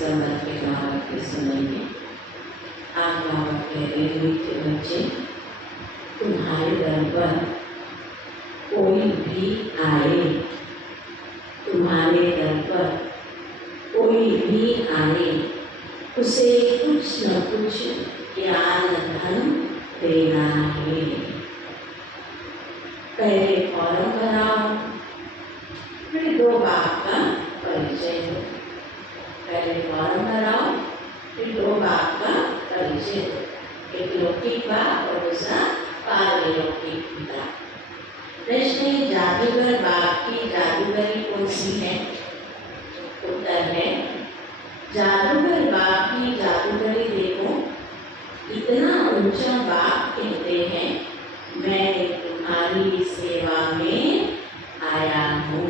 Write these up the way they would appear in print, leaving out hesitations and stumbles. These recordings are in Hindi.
कमर के बालक के सुनेंगे। आप बाबा कह रहे मीठे बच्चे, तुम्हारे दर पर कोई भी आए, तुम्हारे दर पर कोई भी आए, उसे कुछ न कुछ ज्ञान धन देना है। पहले फॉर्म भराओ, फिर 2 बाप का परिचय दो। पहले फॉर्म भराओ, फिर 2 बाप का परिचय दो। एक लौकिक बाप और दूसरा पारलौकिक पिता। प्रश्न है, जादूगर बाप की जादूगरी कौन सी है? उत्तर है, जादूगर बाप की जादूगरी देखो, इतना ऊंचा बाप कहते हैं, मैं तुम्हारी सेवा में आया हूँ।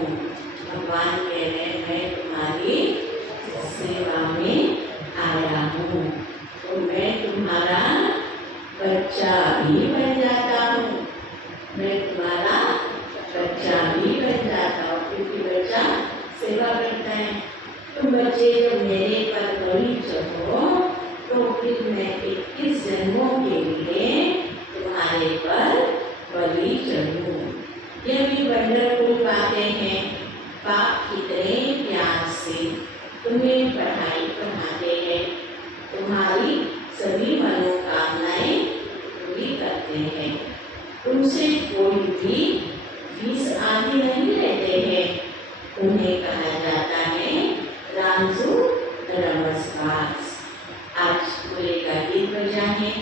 भगवान कह रहे हैं, मैं तुम्हारी सेवा में आया हूँ, तो मैं तुम्हारा बच्चा भी बन जाता हूँ। मैं तुम्हारा बच्चा भी बन जाता हूँ, क्योंकि बच्चा सेवा करता है। तुम बच्चे जब मेरे पर बलि चढ़ो, तो फिर मैं 21 जन्मों के लिए तुम्हारे पर बलि चढ़ूं। यह भी वंडरफुल बातें हैं। बाप कितने प्यार से तुम्हें पढ़ाई पढ़ाते हैं, तुम्हारी सभी मनोकामनाएं पूरी करते हैं। तुमसे कोई भी फीस आदि नहीं लेते हैं। उन्हें कहा जाता है रामजू नमस्कार। आज पूरे का गीत बजा है,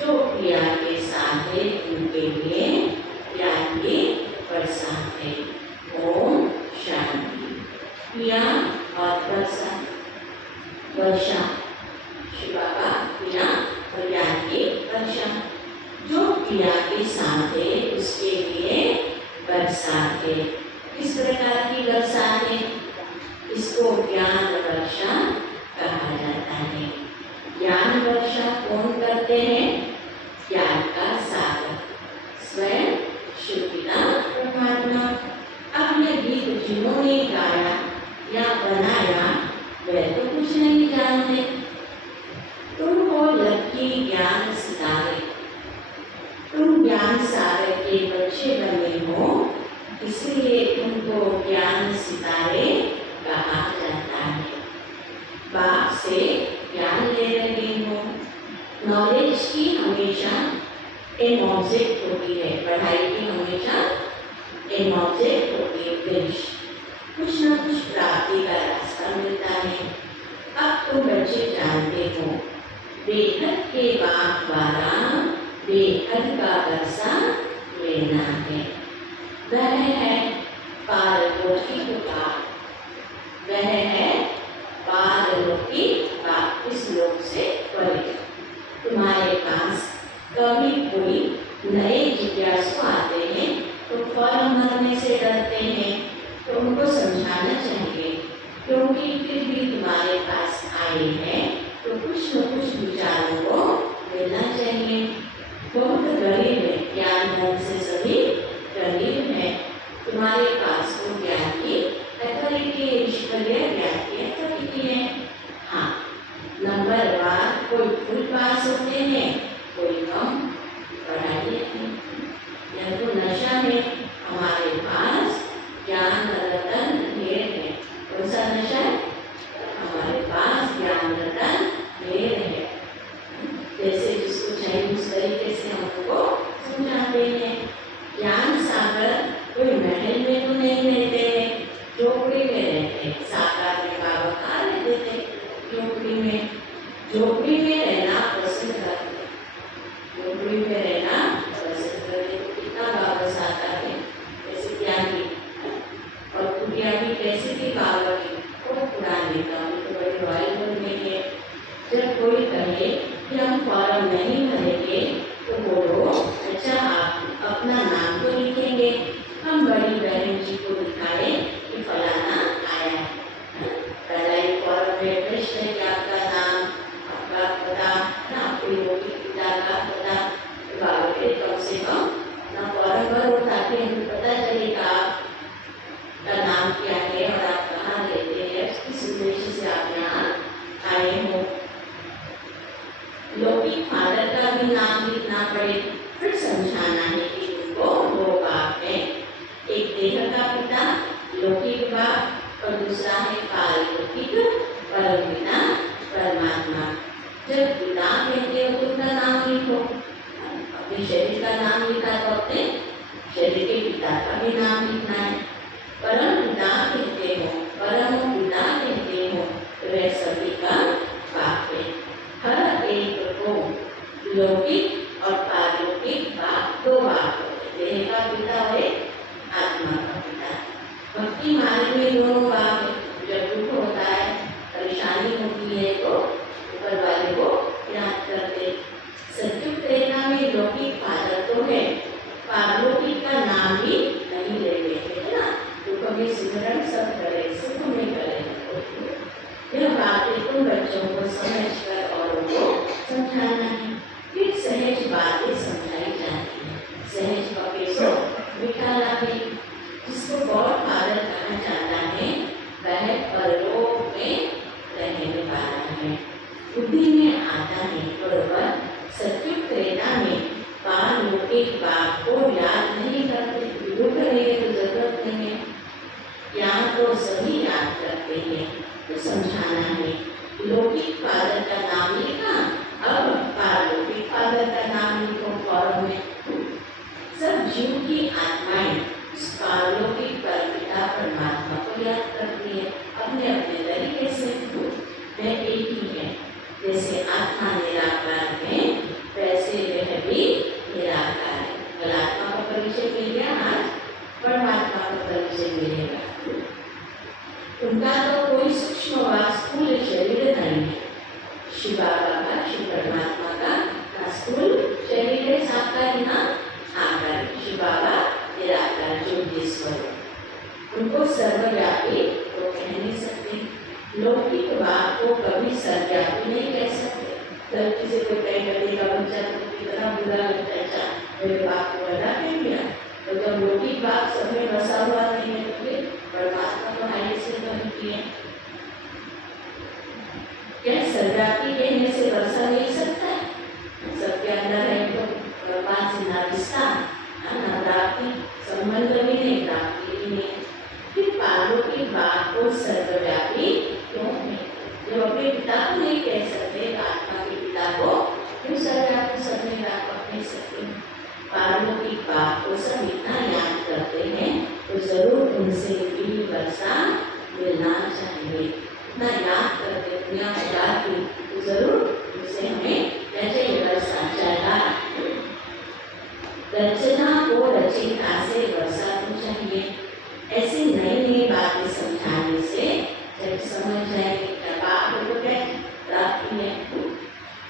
जो प्रिया के साथ है उनके लिए प्यार की बरसात है। ओम शांति। प्रिया और वर्षा, शिव बाबा प्रिया और ज्ञान की वर्षा। जो प्रिया के साथ है उसके लिए बरसात है। किस प्रकार की बरसात है? इसको ज्ञान वर्षा कहा जाता है। ज्ञान वर्षा कौन करते हैं? ज्ञान का सागर स्वयं शिव पिता परमात्मा। अब यह गीत जिन्होंने गाया या बनाया वह तो कुछ नहीं जानते। तुमको लकी ज्ञान सितारे, तुम ज्ञान सागर के बच्चे बने हो, इसलिए तुमको ज्ञान सितारे कहा जाता है। बाप से ज्ञान ले रहे हो। नॉलेज की हमेशा एम ऑब्जेक्ट होती है, पढ़ाई की हमेशा एम ऑब्जेक्ट होती है, उद्देश्य। कुछ न कुछ प्राप्ति का रास्ता मिलता है। अब तुम बच्चे जानते हो, बेहद के बाप द्वारा बेहद का वर्षा लेना है। वह है पारलौकिक बाप, वह है पारलौकिक बाप, इस लोक से परे। तुम्हारे पास कभी कोई नए जिज्ञासु आते हैं तो फॉर्म भरने से डरते हैं, तो उनको समझाना चाहिए, क्योंकि फिर भी तुम्हारे पास आए हैं तो कुछ न कुछ विचारों को मिलना चाहिए। बहुत गरीब है, ज्ञान धन से सभी गरीब है। तुम्हारे पास को ज्ञान की अथॉरिटी, ईश्वरीय ज्ञान की अथॉरिटी है। हाँ, नंबरवार कोई फुल पास होते हैं, कोई कम पढ़ाई लेते हैं। यह तो नशा है। हमारे पास ज्ञान रतन ढेर है। कौन सा नशा है? हमारे पास ज्ञान रतन ढेर है। जैसे जिसको चाहिए उस तरीके से हमको समझाते हैं। ज्ञान सागर कोई महल में तो नहीं रहते हैं, झोपड़ी में रहते हैं। साकार में बाबा कहाँ रहते थे? झोपड़ी में। झोपड़ी में रहना पसंद करते, झोपड़ी में रहना पसंद करते। तो कितना बाबा साकार है, जैसे त्यागी और कुटिया भी कैसे थी बाबा की, वो पुराने काम तो बड़े रॉयल बनने के। जब कोई कहे कि हम फॉर्म नहीं भरेंगे तो बोलो, अच्छा आप अपना नाम तो लिखेंगे, हम बड़ी बहन जी को दिखाए कि फलाना आया है। पहला ही फॉर्म में प्रश्न है कि आपका नाम, आपका पता, ना आपके योगी पिता का पता। बाबा के कम से कम अपना फॉर्म भरो ताकि हमें पता चलेगा आपका नाम क्या है और आप कहाँ रहते हैं, किस उद्देश्य से आप यहाँ आए हो। लौकिक फादर का भी नाम लिखना पड़े, फिर समझाना है कि उनको दो बाप है, एक देह का पिता लौकिक बाप और दूसरा है पारलौकिक परम पिता परमात्मा। जब पिता कहते हो तो उनका नाम लिखो, अपने शरीर का नाम लिखा तो अपने शरीर के पिता का भी नाम लिखना है। परम पिता कहते हो, परम पिता कहते हो, वह सभी का बाप है। हर एक को लौकिक और पारलौकिक बाप, दो बाप होते, देह का पिता और आत्मा का पिता। भक्ति मार्ग में दोनों बाप है। जब दुख होता है, परेशानी होती है तो ऊपर वाले को याद करते। सत्युग प्रेरणा में लौकिक फादर तो है, पारलौकिक का नाम भी नहीं ले लेते है ना। दुख में सिमरन सब करे, सुख में करे। यह बातें तुम बच्चों को समझकर और उनको समझाना है। फिर सहज बातें समझाई जाती है। सहज पके सो मीठा लागे। जिसको गॉड फादर कहा जाता है वह परलोक में रहने वाला है, बुद्धि में आता है और वह सत्युग प्रेरणा में पारलौकिक बाप को याद नहीं करते। दुख नहीं है तो जरूरत नहीं है, यहाँ तो सभी याद करते हैं। तो समझाना है, लौकिक फादर का नाम लिखा, अब पारलौकिक फादर का नाम लिखो फॉर्म में। सब जीव की आत्माएं उस पारलौकिक परमपिता परमात्मा को याद करती है अपने अपने तरीके से। वह एक ही है, जैसे आत्मा निराकार है वैसे वह भी निराकार है। कल आत्मा का परिचय मिल गया, आज परमात्मा का परिचय मिलेगा। उनका तो कोई सूक्ष्म व स्थूल शरीर नहीं है। शिव बाबा का, शिव परमात्मा का स्थूल शरीर है, साकार ना आकार। शिव बाबा निराकार ज्योतिश्वर। उनको सर्वव्यापी तो कह नहीं सकते, लौकिक बाप को कभी सर्वव्यापी नहीं कह सकते। गलती से कोई कई गलती का बच्चा तो कितना बुरा लगता है, अच्छा मेरे बाप को बता कह दिया। तो जब लौकिक बाप सब में बसा हुआ नहीं है तो फिर परमात्मा तो हाई से कहती है। क्या सर्वव्यापी कहने से वर्षा नहीं सकता है? सबके अंदर है तो परमात्मा से ना रिश्ता ना प्राप्ति, संबंध भी नहीं, प्राप्ति भी नहीं। फिर पारलौकिक बाप को सर्वव्यापी क्यों है? जब अपने पिता को नहीं कह सकते, आत्मा के पिता को क्यों सर्वव्यापी सब में व्यापक कह सकते हैं? पारलौकिक बाप को सब इतना याद करते हैं तो जरूर उनसे भी वर्षा मिलना चाहिए। इतना याद करते दुनिया की तो जरूर उनसे हमें जैसे वर्षा चाहिए। रचना को रचयिता से वर्षा तो चाहिए। ऐसी नई नई बातें समझाने से जब समझ जाएंगे क्या बाप को क्या प्राप्ति है।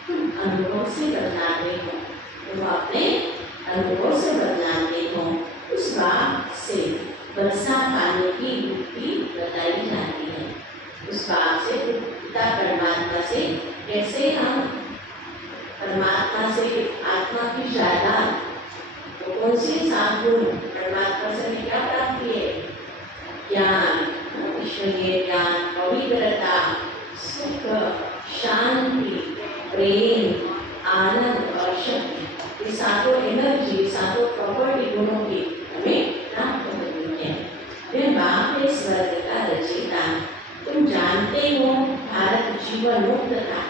तुम अनुभव से बदलाते हो, तुम अपने अनुभव से बदलाते हो। उस बाप से वर्षा पाने की युक्ति बताई जाती है। उस बाप से, पिता परमात्मा से कैसे हम परमात्मा से आत्मा की ज्यादा तो कौन सी साधुन परमात्मा से क्या प्राप्ति है? ज्ञान, ईश्वरीय ज्ञान, पवित्रता, सुख, शांति, प्रेम, आनंद और शक्ति, ये सातों एनर्जी, सातों प्रॉपर्टी गुणों की हमें प्राप्त होती है। वे बाप है स्वर्ग का रचयिता। तुम जानते हो भारत जीवन मुक्त था,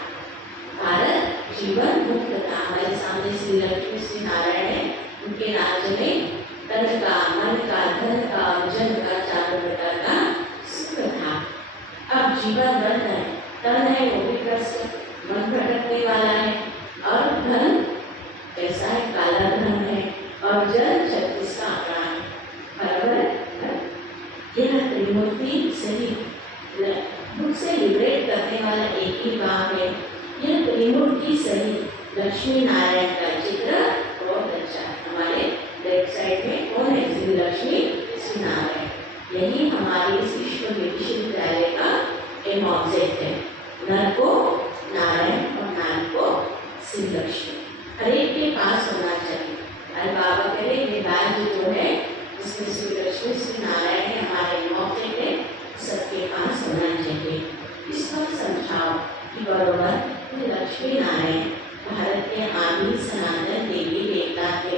भारत जीवन मुक्त था। हमारे सामने श्री लक्ष्मी श्री नारायण है, उनके राज्य में तन का, मन का, धन का, जन का, चारों प्रकार का सुख था। अब जीवन बंद है, तन है वो भी ग्रस्त, मन भटकने वाला है, और धन कैसा है? काला धन है, और जन 36 का आंकड़ा है। बराबर यह त्रिमूर्ति सही दुख से लिबरेट करने वाला एक ही बाप है। यह त्रिमूर्ति सही लक्ष्मी नारायण का चित्र बहुत अच्छा है। हमारे लेफ्ट साइड में कौन है? श्री लक्ष्मी श्री नारायण। यही हमारे इस विश्व विश्वविद्यालय का एक ऑब्जेक्ट है। नर को नारायण और नारी को श्री लक्ष्मी, हर एक के पास होना चाहिए। अरे बाबा कह रहे ये राज्य जो है इसमें श्री लक्ष्मी श्री नारायण है, हमारे ऑब्जेक्ट है, सबके पास होना चाहिए। इस पर समझाओ कि बरोबर लक्ष्मी नारायण भारत के आदि सनातन देवी देवता थे।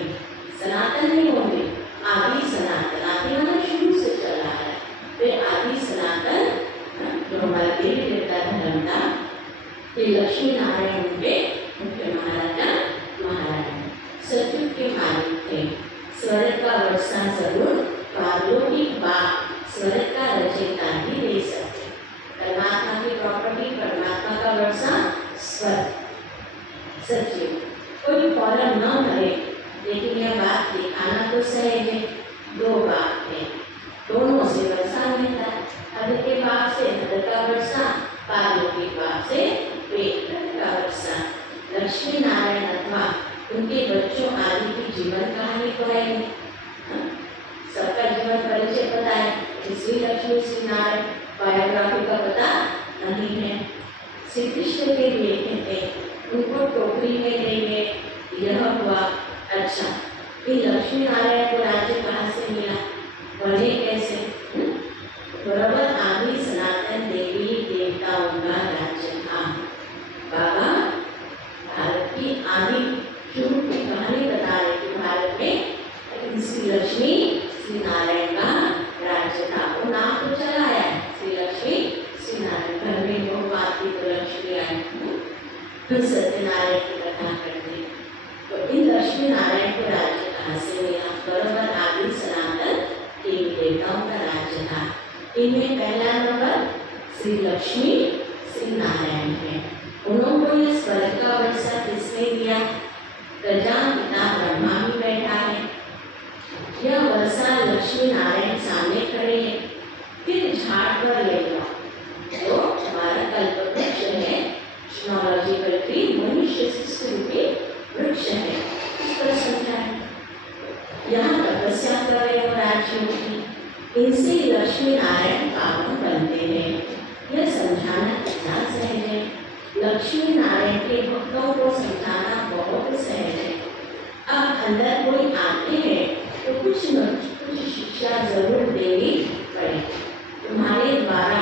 सनातन नहीं होंगे, आदि सनातन, आदि मतलब शुरू से चला है, वे आदि सनातन जो हमारा देवी देवता धर्म था, ये लक्ष्मी नारायण उनके मुख्य महाराजा महारानी सतयुग के मालिक थे। स्वर्ग का वर्षा जरूर, पारलौकिक बात स्वर्ग का रचयिता भी दे सकते। परमात्मा की प्रॉपर्टी, परमात्मा का वर्षा स्वर्ग सचिव, कोई फॉलो न करे, लेकिन यह बात दिखाना तो सहज है। दो बात है, दोनों से वर्षा मिलता है, हद के बाप से हद का वर्षा, पारलौकिक बाप से पेट का वर्षा। लक्ष्मी नारायण अथवा उनके बच्चों आदि की जीवन कहानी पढ़ाएंगे। सबका जीवन परिचय पता है, श्री लक्ष्मी श्री नारायण बायोग्राफी का पता नहीं है। श्री कृष्ण के लिए कहते उनको टोकरी में देंगे, यह हुआ। अच्छा, ये लक्ष्मी नारायण को राज्य कहाँ से मिला, बने कैसे? बराबर आदि सनातन देवी देवताओं का राज्य था। बाबा भारत की आदि शुरू की कहानी बता रहे कि भारत में श्री लक्ष्मी श्री नारायण का राज्य था। वो नाम तो चला है श्री लक्ष्मी श्री नारायण, घर में लोग आती तो लक्ष्मी आई, सत्यनारायण की कथा करते। तो इन लक्ष्मी नारायण को राज्य कहाँ से मिला? बराबर आदि सनातन देवी देवताओं का राज्य था। इनमें पहला नंबर श्री लक्ष्मी श्री नारायण है। उन्होंने ये स्वर्ग का वर्षा किसने दिया? प्रजापिता ब्रह्मा भी बैठा है। यह वर्षा लक्ष्मी नारायण सामने खड़े हैं। फिर झाड़ पर ले जाओ, तो हमारा कल्पवृक्ष है, टेक्नोलॉजिकल ट्री, मनुष्य सिस्टम के वृक्ष है। इस पर समझाएं, यहाँ तपस्या कर रहे हो राज्यों की, इनसे लक्ष्मी नारायण पावन बनते हैं। यह समझाना कितना सहज है। लक्ष्मी नारायण के भक्तों को समझाना बहुत सहज है। अब अंदर कोई आते हैं तो कुछ न कुछ शिक्षा जरूर देनी पड़े। तुम्हारे द्वारा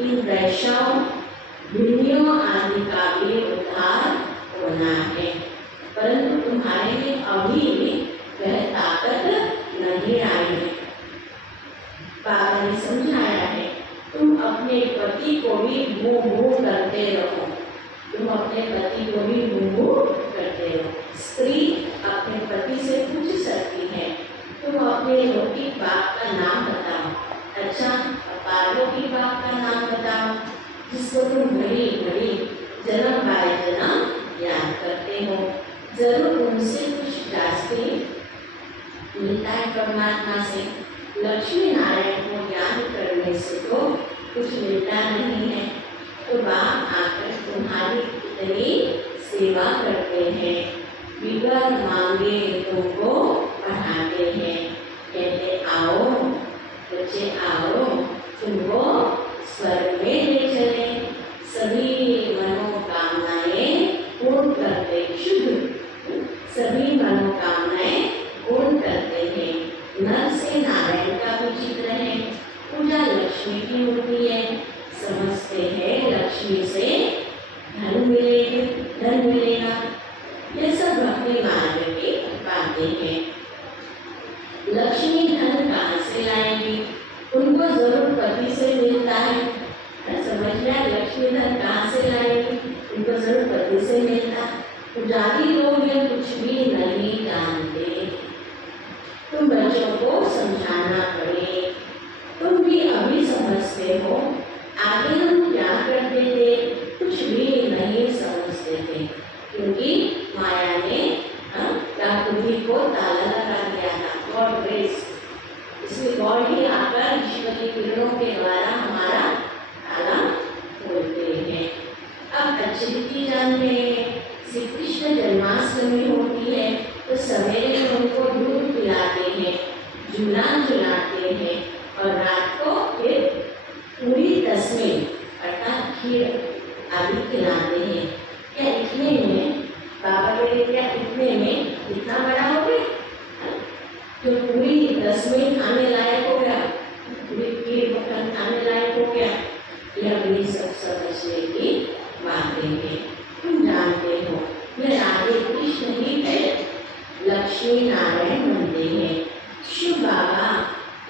इन वैष्णव दुनियों आदि का भी उद्धार होना है, परंतु तुम्हारे में अभी वह ताकत नहीं आई है। बाबा ने समझाया है, तुम अपने पति को भी मुँह करते रहो, तुम अपने पति को भी मुँह करते रहो। स्त्री अपने पति से पूछ सकती है, तुम अपने लौकिक बाप का नाम बताओ। अच्छा, पारलौकिक बाप का नाम बताओ, जिसको तुम घड़ी घड़ी जन्म बाय जन्म याद करते हो। जरूर उनसे कुछ रास्ते मिलता है परमात्मा से। लक्ष्मी नारायण को याद करने से तो कुछ मिलता नहीं है। तो बाप आकर तुम्हारी इतनी सेवा करते हैं, बिगर मांगे तुमको पढ़ाते हैं। कहते आओ बच्चे आओ, तुमको स्वर्ग में ले चले, सभी मनोकामनाएं पूर्ण करते, शुद्ध सभी मनोकामनाएं पूर्ण करते हैं। नर से नारायण का भी चित्र है, पूजा लक्ष्मी की मूर्ति है। समझते हैं लक्ष्मी से धन मिलेगा। ये सब भक्ति मार्ग की बातें हैं। लक्ष्मी धन कहाँ से लाएंगी? उनको जरूर पति से मिलता है। समझ लिया, लक्ष्मी धन कहाँ से लाएंगी? उनको जरूर पति से मिलता। पुजारी लोग ये कुछ भी नहीं जानते, तुम बच्चों को समझाना पड़े। तुम भी अभी समझते हो, आगे हम क्या करते थे कुछ भी नहीं समझते थे, क्योंकि माया ने बुद्धि को ताला लगा दिया था। गॉड ग्रेस, इसलिए गॉड ही आकर ईश्वरी किरणों के द्वारा हमारा ताला खोलते हैं। अब अच्छी रीति जानते हैं, श्री कृष्ण जन्माष्टमी होती है तो सवेरे उनको दूध पिलाते हैं, झूला झुलाते हैं, और रात को फिर पूरी तस्वीर अर्थात खीर आदि खिलाते हैं। क्या इतने में बाबा बोले, क्या इतने में इतना बड़ा हो गया तो पूरी तस्वीर खाने लायक हो गया, पूरी खीर खाने लायक हो गया? यह भी सब समझने की बातें हैं। तुम जानते हो यह राधे कृष्ण ही है, लक्ष्मी नारायण बनते हैं। शिव बाबा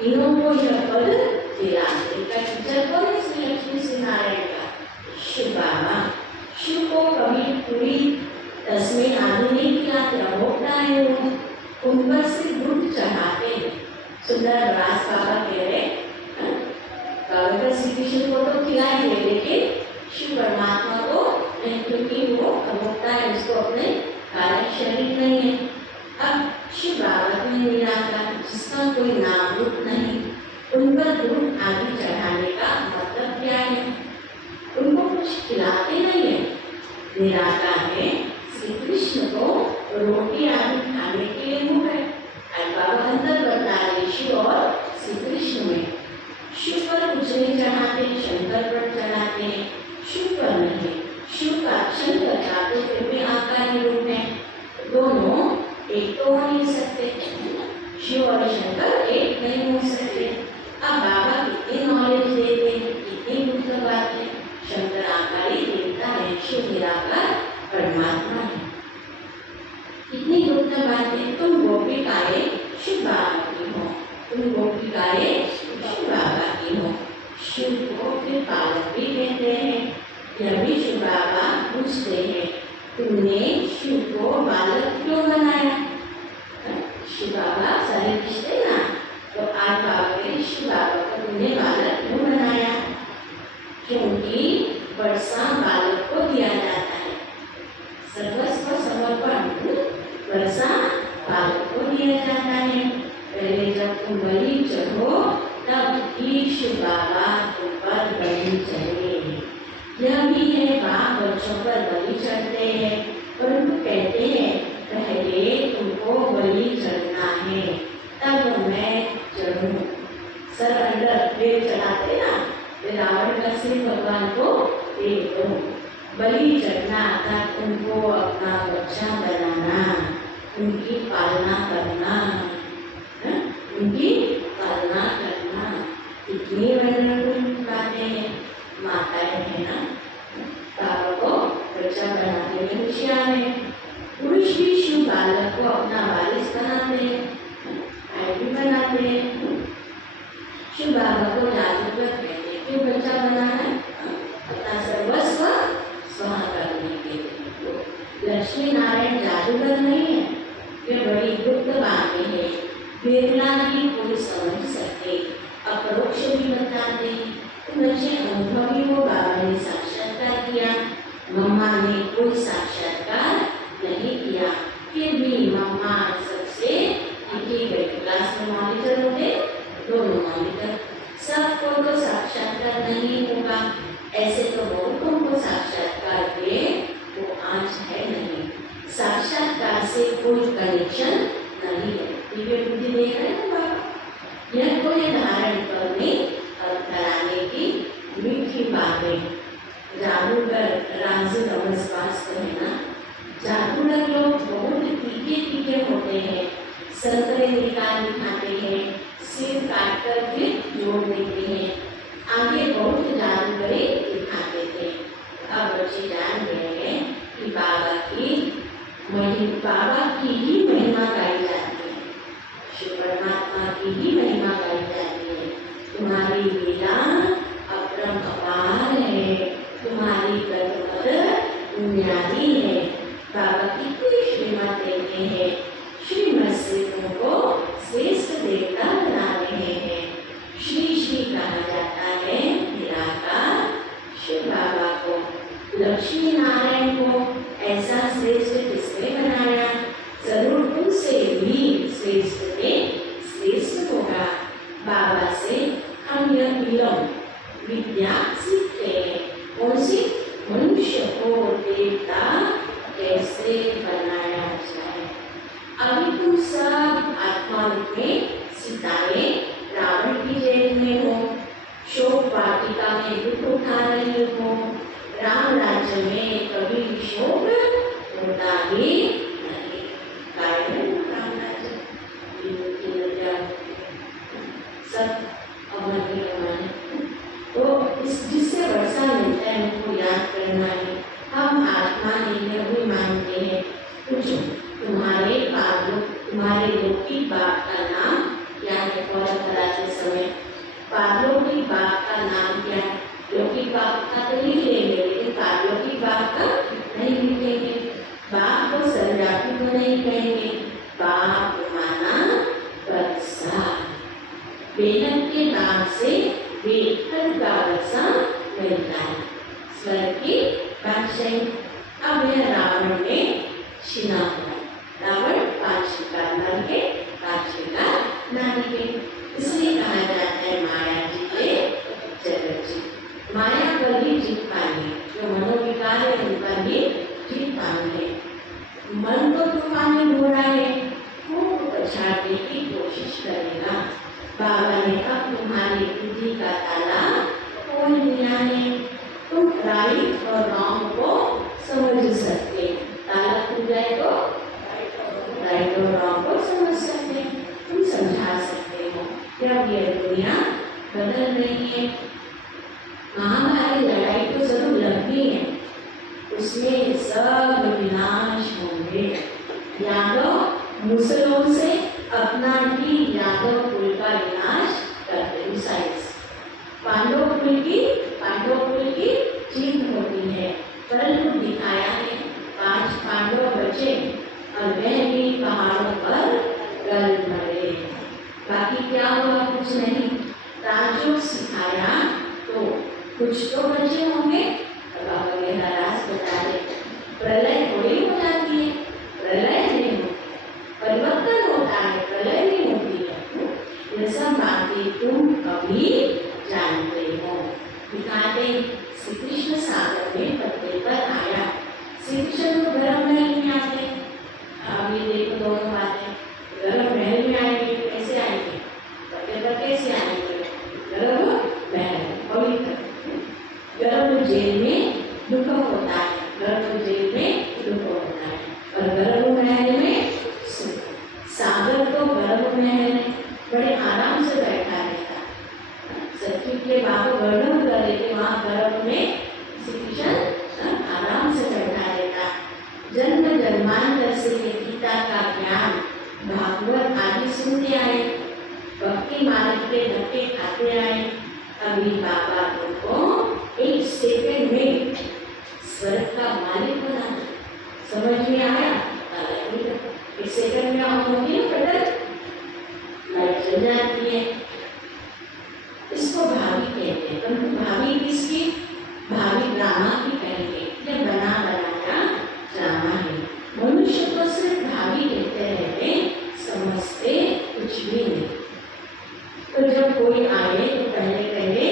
इन्हों को यह पद दिलाते का टीचर कौन इसमें लक्ष्मी से नारायण का? शिव बाबा। शिव को कभी पूरी तस्में आदि नहीं खिलाते, भोगता है वो, उन पर से दूध चढ़ाते हैं। सुंदर राज बाबा कह रहे बाबा श्री कृष्ण को तो खिलाएंगे लेकिन शिव परमात्मा को नहीं, क्योंकि वो भोगता है, उसको अपने कार्य शरीर नहीं है। अब शिव बाबा में निराकार जिसका कोई नाम रूप नहीं, उन पर दूध आदि चढ़ाने का मतलब क्या है? उनको कुछ खिलाते नहीं है, निराकार है। श्री कृष्ण को रोटी आदि खाने के लिए मुँह है। बाबा अंतर करता है शिव और श्री कृष्ण में। शिव पर कुछ नहीं चढ़ाते, शंकर पर चढ़ाते हैं, शिव पर नहीं। शिव का शंकर चाहते फिर आकार रूप है, दोनों एक तो हो नहीं सकते, शिव और शंकर एक नहीं हो सकते। अब बाबा कितनी नॉलेज देते हैं, कितनी गुप्त बातें। शंकर आकारी देवता है, शिव निराकार परमात्मा है। कितनी गुप्त बातें। तुम गोपिकाएं शिव बाबा की हो, तुम गोपिकाएं शिव बाबा की हो। शिव को फिर पालक भी कहते हैं। यह भी शिव बाबा पूछते हैं, तुमने शिव को बालक क्यों बनाया? शिव बाबा सारे रिश्ते ना, तो आज बाबा शिव बाबा को तुमने बालक क्यों बनाया? क्योंकि वर्षा बालक को दिया जाता है, सर्वस्व समर्पण वर्षा बालक को दिया जाता है। पहले जब तुम बलि चढ़ो तब ही शिव बाबा तुम पर बलि चढ़े। यह भी है बाप बच्चों पर बलि चढ़ते हैं, परंतु कहते हैं पहले तुमको बलि चढ़ना है तब मैं चढ़ूं। सर अंदर पेड़ चढ़ाते ना, रावण का सिर भगवान को दे दो। बलि चढ़ना था तुमको अपना बच्चा बनाना, उनकी पालना करना, उनकी पालना करना। कितनी वंदनीय बातें हैं। माताएं है ना, बाबा को बच्चा बनाने में होशियार है। पुरुष भी शिव बालक को अपना वारिस बनाते हैं, भी बनाते हैं। शिव बाबा को जादूगर कहते हैं, क्यों बच्चा बनाना है? अपना सर्वस्व स्वाहा करने के लिए। लक्ष्मी नारायण जादूगर नहीं है, ये बड़ी गुप्त बातें हैं, वेदना ही कोई समझ सकते, अपरोक्ष भी बताते हैं। तो बच्चे अनुभवी हो, बाबा ने साक्षात्कार किया, मम्मा ने कोई साक्षात्कार नहीं किया, फिर भी मम्मा सबसे क्लास में मॉनिटर होते, दोनों मॉनिटर। सबको तो साक्षात्कार नहीं होगा, ऐसे तो बहुतों को साक्षात्कार के वो आज है नहीं। साक्षात्कार से कोई कनेक्शन नहीं है। दिव्य बुद्धि दे रहे हैं बाबा। यह कोई धारण करने और कराने की मीठी बातें। जादूगर राजू नमस्वास है ना, जादूगर लोग बहुत तीखे तीखे होते हैं, संतरे निकाल दिखाते हैं, सिर काट कर फिर जोड़ देते हैं, आगे बहुत जादूगरी दिखाते थे। अब बच्चे जान गए हैं कि बाबा की ही महिमा गाई जाती है, शिव परमात्मा की ही महिमा गाई जाती है। तुम्हारी लीला अपरम अपार है, तुम्हारी गत बुनियादी है। बाबा कितनी श्रीमत देते हैं, श्रीमत से तुमको श्रेष्ठ देवता बना रहे हैं। श्री श्री कहा जाता है निराकार शिव बाबा को। लक्ष्मी नारायण को ऐसा श्रेष्ठ किसने बनाया? जरूर उनसे भी श्रेष्ठ के श्रेष्ठ होगा। बाबा से हम यह इलम विद्या सीखते हैं। कौन सी? मनुष्य को देवता कैसे बनाया जाए। अभी तुम सब आत्मा में सितारे रावण की जेल में हो, शोक वाटिका में दुख उठा रहे हो, राम राज्य में कभी शोक होता ही नहीं। राम राज्य सब अमर तो इस जिससे बाप का तो लिख लेंगे, लेकिन पारलौकिक बाप का नहीं लिखेंगे। बाप को सर्वव्यापी तो नहीं कहेंगे। बाप माना वर्षा, बेलन के नाम से बेहद का वर्षा मिलता है, स्वर्ग की बादशाही। अब यह रावण ने छीना हुआ, रावण 5 शिकार नर के 5 शिकार नारी के, इसलिए कहा जाता है माया जी के जगत जी। माया पर ही जीत पानी, जो मनोविकार है उन पर ही जीत पानी है। मन को तूफान में घोड़ा है, खूब पछाड़ने की कोशिश करेगा। बाबा ने अब तुम्हारी बुद्धि का ताला खोल दिया है, तुम राइट और रॉन्ग को समझ सकते, ताला खुल जाए तो राइट और रॉन्ग को समझ सकते, तुम समझा सकते हो। जब ये दुनिया बदल रही है, महाभारत लड़ाई तो जरूर लंबी है, उसमें सब विनाश होंगे। यादव मुसलों से अपना ही यादव कुल का विनाश करते, पांडव कुल की जीत होती है, परंतु दिखाया है 5 पांडव बचे और वह भी पहाड़ों पर गल मरे। बाकी क्या हुआ? कुछ नहीं। राजयोग सिखाया तो कुछ तो बचे होंगे। बाबा ने नाराज बता दे, प्रलय थोड़ी हो जाती है, प्रलय नहीं होती, परिवर्तन होता है, प्रलय नहीं होती है। ये सब बातें तुम अभी जानते हो। दिखाते श्री कृष्ण सागर में पत्ते पर आया, श्री कृष्ण को गर्म महल में आते। अब ये देखो दोनों बातें, गर्म महल में आएंगे, कैसे आएंगे? पत्ते पर कैसे आएंगे? गर्म महल, पवित्र। गर्म जेल में दुख होता है, गर्म जेल में दुख होता है, और गर्म महल में सुख। सागर तो गर्म महल है, बड़े आराम से बैठा रहता। सच्ची के बाबू वर्णन कर देते, वहाँ गर्भ में श्री कृष्ण आराम से बैठा रहता। जन्म जन्मांतर से गीता का ज्ञान भागवत आदि सुनते आए, भक्ति मार्ग के धक्के खाते आए। अभी बाबा तुमको 1 सेकंड में स्वर्ग का मालिक बना, समझ में आया? 1 सेकंड में हम होगी ना पटल, लाइट चल जाती है। इसको भावी कहते हैं, परंतु भावी किसकी? भावी ड्रामा की कहेंगे, यह बना बनाया ड्रामा है। मनुष्य को सिर्फ भावी कहते रहते, समझते कुछ भी नहीं। तो जब कोई आए तो पहले पहले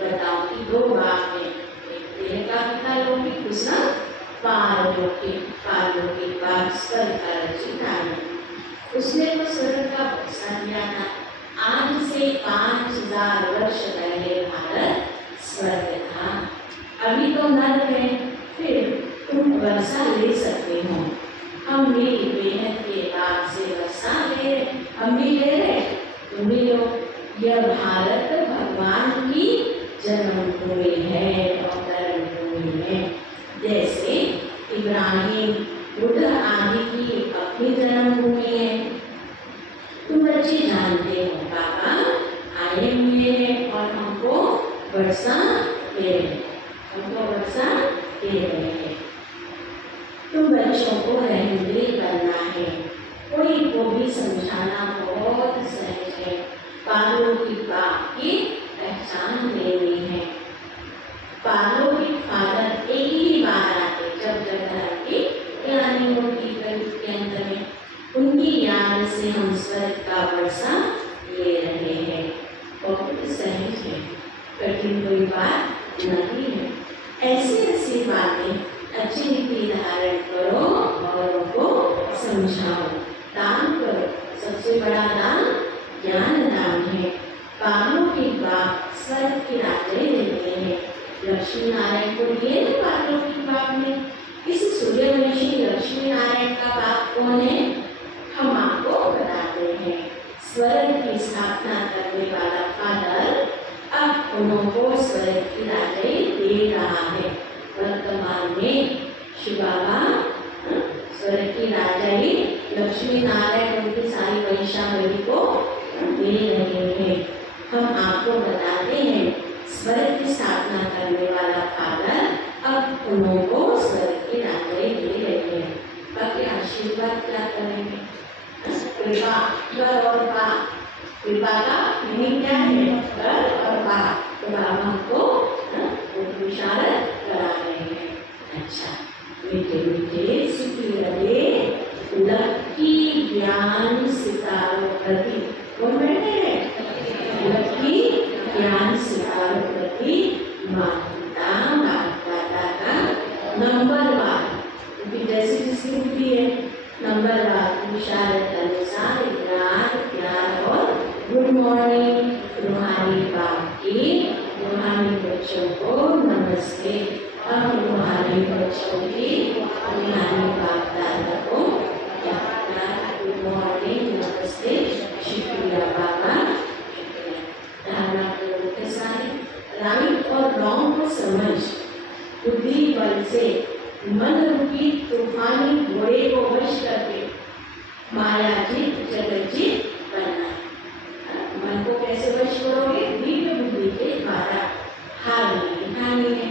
बताओ कि 2 बात है, एक देह का पिता लौकिक, दूसरा पारलौकिक। पारलौकिक बात स्वर्ग का रचिता है, उसने तो स्वर्ग का बक्सा दिया था। आज से 5000 वर्ष पहले भारत स्वर्ग था, अभी तो नर्क है। फिर तुम वर्षा ले सकते हो, हम भी बेहद के बाद से वर्षा ले, हम भी ले रहे, तुम भी लो। यह भारत भगवान की जन्मभूमि है, अवतरण भूमि है। जैसे इब्राहिम, बुद्ध आदि की अपनी जन्मभूमि है। तुम बच्चे जानते हो, बाबा आए हुए हैं और हमको वर्षा दे रहे हैं, हमको वर्षा दे रहे हैं। तुम बच्चों को रहनुमाई करना है, कोई को भी समझाना बहुत सहज है। पारलौकिक बाप की पहचान देनी है। पारलौकिक फादर एक ही बार आते, जब जब धर्म की ग्लानि होती के अंत में, उनकी याद से हम स्वर्ग का वर्षा ले रहे हैं। बहुत सहज है, कठिन कोई बात नहीं है। ऐसी ऐसी बातें अच्छी रीति धारण करो और उनको समझाओ। दान करो, सबसे बड़ा दान ज्ञान दान है। कामों की बात स्वर्ग की राजें देते हैं। लक्ष्मी नारायण को दिए ना बातों की बात में। इस सूर्यवंशी लक्ष्मी नारायण का बाप कौन है? हम आपको बताते हैं। स्वर्ग की स्थापना करने वाला फादर अब उनको स्वर्ग की राजें दे रहा है। वर्तमान में शिव बाबा स्वर्ग की राजाई लक्ष्मी नारायण उनकी सारी वंशावली को दे रहे हैं। हम आपको बताते हैं स्वर्ग की स्थापना करने वाला मीठे मीठे सुखी रहे लक्की ज्ञान सितारों प्रति। कौन बैठे हैं? लक्की ज्ञान सितारों प्रति माता बाप दादा का नंबरवार, क्योंकि जैसी जिसकी बुद्धि है नंबरवार विशारद अनुसार इकरार प्यार और गुड मॉर्निंग। रूहानी बाप की रूहानी बच्चों को नमस्ते और रूहानी बच्चों की रूहानी बाप दादा को गुड मॉर्निंग नमस्ते शुक्रिया बाबा शुक्रिया। धारणा करो के साथ राइट और रॉन्ग को समझ बुद्धि बल से मन रूपी तूफानी घोड़े को वश करके माया जीत जगत जीत बनना। मन को कैसे वश करोगे? दिव्य बुद्धि के द्वारा। हारनी है।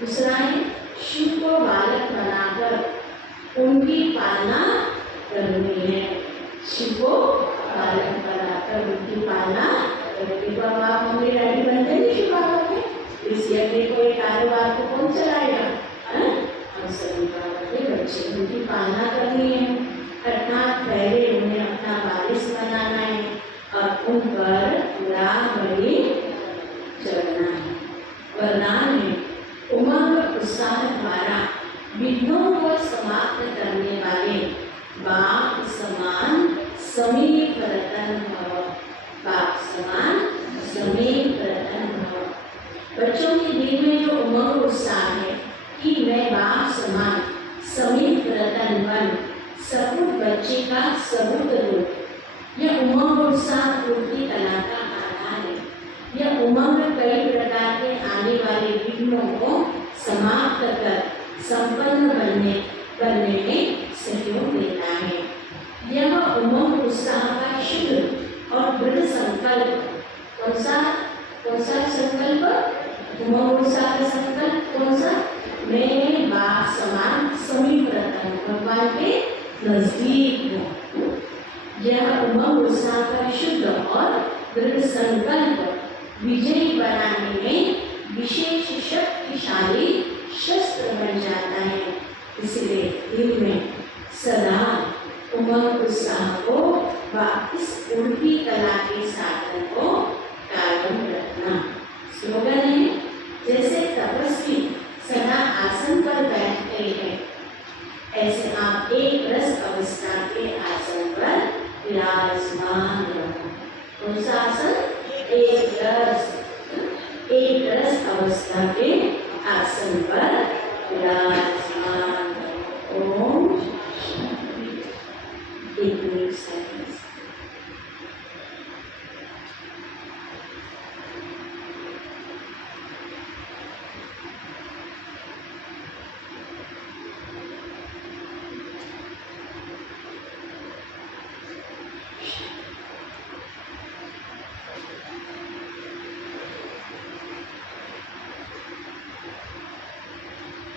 दूसरा है शिव को बालक बनाकर उनकी पालना करनी है। शिव को बालक बनाकर उनकी पालना करनी। बाबा मम्मी डैडी बनते नहीं शिव बाबा के, इस यज्ञ को एक कारोबार को कौन चलाएगा? हम सभी बाबा के बच्चे, उनकी पालना करनी है। अर्थात पहले उन्हें अपना वारिस बनाना है और उन पर पूरा बलि चढ़ना है। वरदान है उमंग उत्साह द्वारा विघ्नों को समाप्त करने वाले बाप समान समीप रतन भव। बाप समान समीप रतन भव। बच्चों के दिल में जो उमंग उत्साह है कि मैं बाप समान समीप रतन बन सपूत बच्चे का सबूत दूं, यह उमंग उत्साह पूर्ति कला का आधार है। यह उमंग कई प्रकार के आने वाले विघ्नों को समाप्त कर संपन्न बनने में सहयोग देता है। यह उमंग उत्साह का शुद्ध और दृढ़ संकल्प कौन सा संकल्प? उमंग उत्साह का संकल्प कौन सा? मैं बाप समान समीप रहता हूँ, भगवान के नजदीक हूँ। यह उमंग उत्साह का शुद्ध और दृढ़ संकल्प विजयी बनाने में विशेष शक्तिशाली शस्त्र बन जाता है। इसलिए दिल में सदा उमंग उत्साह को व इस उल्टी कला के साधन को कायम रखना। स्लोगन है जैसे तपस्वी सदा आसन पर बैठते हैं, ऐसे आप एक रस अवस्था के आसन पर विराजमान रहो। कौन सा आसन? एक रस अवस्था के आसन पर विराजमान रहो। ओम शांति। एक मिनट।